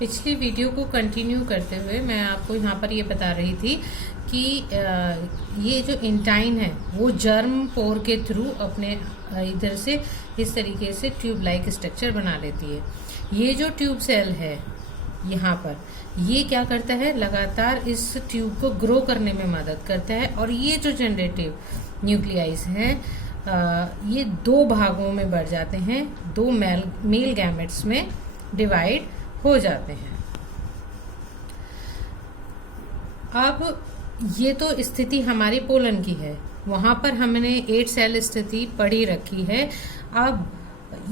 पिछली वीडियो को कंटिन्यू करते हुए मैं आपको यहाँ पर ये बता रही थी कि ये जो इंटाइन है वो जर्म पोर के थ्रू अपने इधर से इस तरीके से ट्यूब लाइक स्ट्रक्चर बना लेती है। ये जो ट्यूब सेल है यहाँ पर, ये क्या करता है, लगातार इस ट्यूब को ग्रो करने में मदद करता है। और ये जो जनरेटिव न्यूक्लियाइस हैं ये दो भागों में बढ़ जाते हैं, दो मेल गैमेट्स में डिवाइड हो जाते हैं। अब ये तो स्थिति हमारी पोलन की है, वहां पर हमने 8 सेल स्थिति पढ़ी रखी है। अब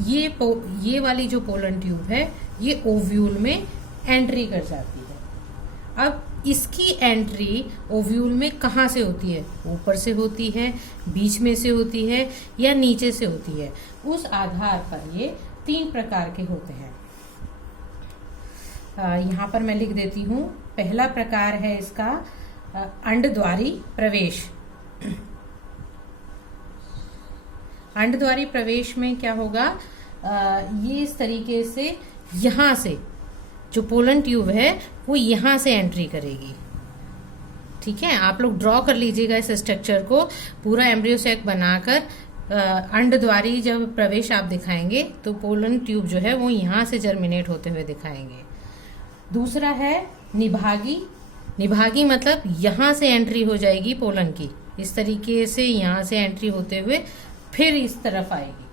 ये वाली जो पोलन ट्यूब है ये ओव्यूल में एंट्री कर जाती है। अब इसकी एंट्री ओव्यूल में कहाँ से होती है? ऊपर से होती है, बीच में से होती है या नीचे से होती है? उस आधार पर ये 3 प्रकार के होते हैं। यहाँ पर मैं लिख देती हूँ। पहला प्रकार है इसका अंडद्वारी प्रवेश। अंडद्वारी प्रवेश में क्या होगा, ये इस तरीके से यहाँ से जो पोलन ट्यूब है वो यहाँ से एंट्री करेगी। ठीक है, आप लोग ड्रॉ कर लीजिएगा इस स्ट्रक्चर को, पूरा एम्ब्रियो सैक बनाकर अंडद्वारी जब प्रवेश आप दिखाएंगे तो पोलन ट्यूब जो है वो यहाँ से जर्मिनेट होते हुए दिखाएंगे। दूसरा है निभागी। निभागी मतलब यहाँ से एंट्री हो जाएगी पोलन की, इस तरीके से यहाँ से एंट्री होते हुए फिर इस तरफ आएगी।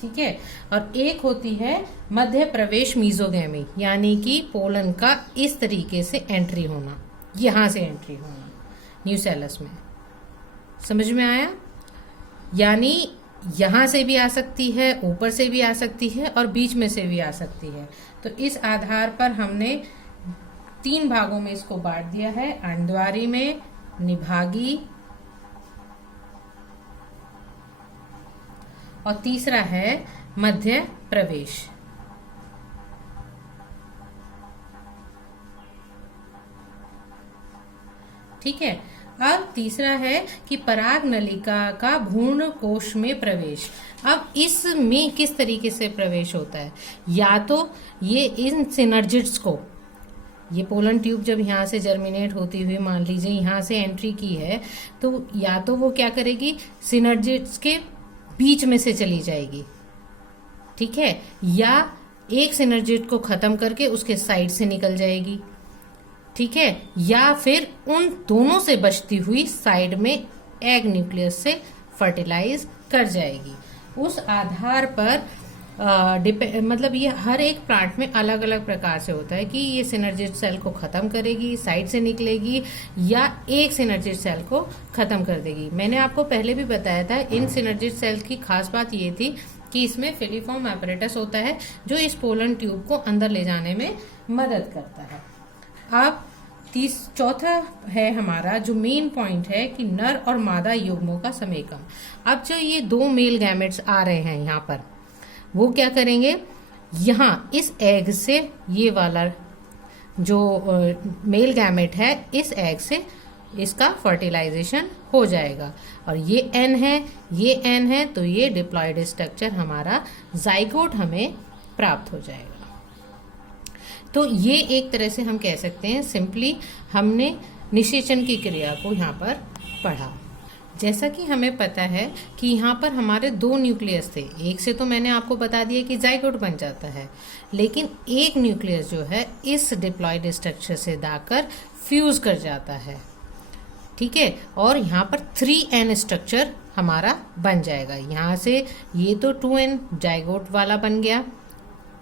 ठीक है, और एक होती है मध्य प्रवेश मीजोगैमी, यानी कि पोलन का इस तरीके से एंट्री होना, यहाँ से एंट्री होना न्यूसेलस में। समझ में आया? यानी यहाँ से भी आ सकती है, ऊपर से भी आ सकती है और बीच में से भी आ सकती है। तो इस आधार पर हमने 3 भागों में इसको बांट दिया है, अंडद्वारी में, निभागी और तीसरा है मध्य प्रवेश। ठीक है, अब तीसरा है कि पराग नलिका का भ्रूण कोश में प्रवेश। अब इसमें किस तरीके से प्रवेश होता है? या तो ये इन सिनर्जिड्स को, ये पोलन ट्यूब जब यहाँ से जर्मिनेट होती हुई मान लीजिए यहाँ से एंट्री की है, तो या तो वो क्या करेगी, सिनर्जिड्स के बीच में से चली जाएगी। ठीक है, या एक सिनर्जिड को खत्म करके उसके साइड से निकल जाएगी। ठीक है, या फिर उन दोनों से बचती हुई साइड में एग न्यूक्लियस से फर्टिलाइज कर जाएगी। उस आधार पर मतलब ये हर एक प्लांट में अलग अलग प्रकार से होता है कि ये सिनर्जिड सेल को खत्म करेगी, साइड से निकलेगी, या एक सिनर्जिड सेल को खत्म कर देगी। मैंने आपको पहले भी बताया था, इन सिनर्जिड सेल की खास बात ये थी कि इसमें फिलीफॉर्म एपरेटस होता है जो इस पोलन ट्यूब को अंदर ले जाने में मदद करता है। अब चौथा है हमारा जो मेन पॉइंट है कि नर और मादा युग्मों का समेकन। अब जो ये 2 मेल गैमेट्स आ रहे हैं यहाँ पर, वो क्या करेंगे, यहाँ इस एग से ये वाला जो मेल गैमेट है, इस एग से इसका फर्टिलाइजेशन हो जाएगा। और ये एन है, ये एन है, तो ये डिप्लॉयड स्ट्रक्चर हमारा जाइगोट हमें प्राप्त हो जाएगा। तो ये एक तरह से हम कह सकते हैं, सिंपली हमने निषेचन की क्रिया को यहाँ पर पढ़ा। जैसा कि हमें पता है कि यहाँ पर हमारे 2 न्यूक्लियस थे, एक से तो मैंने आपको बता दिया कि जाइगोट बन जाता है, लेकिन एक न्यूक्लियस जो है इस डिप्लॉयड स्ट्रक्चर से दाकर फ्यूज कर जाता है। ठीक है, और यहाँ पर 3n स्ट्रक्चर हमारा बन जाएगा। यहाँ से ये तो 2n जाइगोट वाला बन गया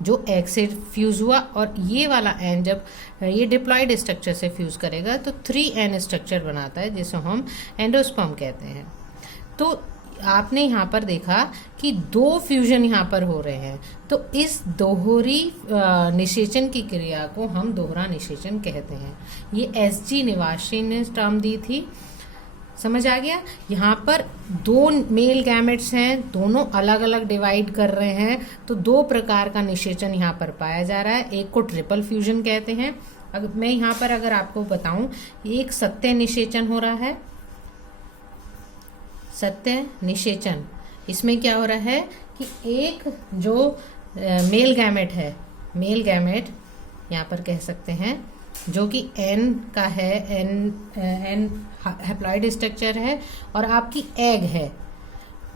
जो एग से फ्यूज हुआ, और ये वाला n जब ये डिप्लॉयड स्ट्रक्चर से फ्यूज करेगा तो 3n स्ट्रक्चर बनाता है, जिसे हम एंडोस्पर्म कहते हैं। तो आपने यहाँ पर देखा कि 2 फ्यूजन यहाँ पर हो रहे हैं, तो इस दोहरी निषेचन की क्रिया को हम दोहरा निषेचन कहते हैं। ये SG निवासी ने टर्म दी थी, समझ आ गया? यहाँ पर 2 मेल गैमेट्स हैं, दोनों अलग अलग डिवाइड कर रहे हैं, तो 2 प्रकार का निषेचन यहाँ पर पाया जा रहा है। एक को ट्रिपल फ्यूजन कहते हैं। अब मैं यहाँ पर अगर आपको बताऊं, एक सत्य निषेचन हो रहा है। सत्य निषेचन, इसमें क्या हो रहा है कि एक जो मेल गैमेट है, मेल गैमेट यहाँ पर कह सकते हैं, जो कि एन का है, एन हैप्लॉइड स्ट्रक्चर है, और आपकी एग है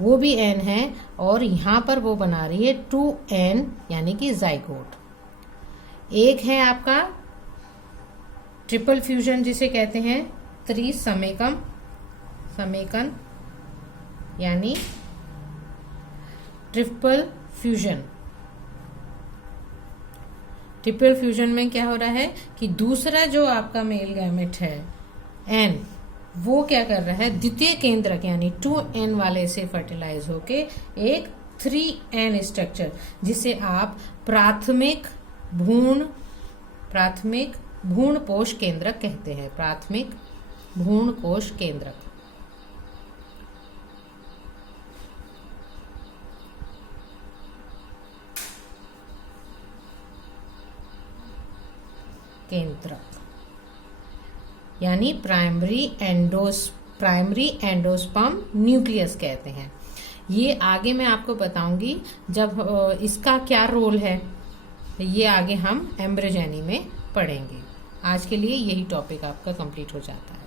वो भी एन है, और यहाँ पर वो बना रही है 2n यानी कि जाइगोट। एक है आपका ट्रिपल फ्यूजन जिसे कहते हैं त्रिसमेकन, यानी ट्रिपल फ्यूजन। ट्रिपल फ्यूजन में क्या हो रहा है कि दूसरा जो आपका मेल गैमेट है एन, वो क्या कर रहा है, द्वितीय केंद्रक यानी 2n वाले से फर्टिलाइज होके एक 3n स्ट्रक्चर, जिसे आप प्राथमिक भ्रूण कोश केंद्रक कहते हैं, प्राथमिक भ्रूण कोश केंद्रक। यानी प्राइमरी एंडोस्पर्म न्यूक्लियस कहते हैं। ये आगे मैं आपको बताऊंगी जब इसका क्या रोल है, ये आगे हम एम्ब्रियोजेनी में पढ़ेंगे। आज के लिए यही टॉपिक आपका कंप्लीट हो जाता है।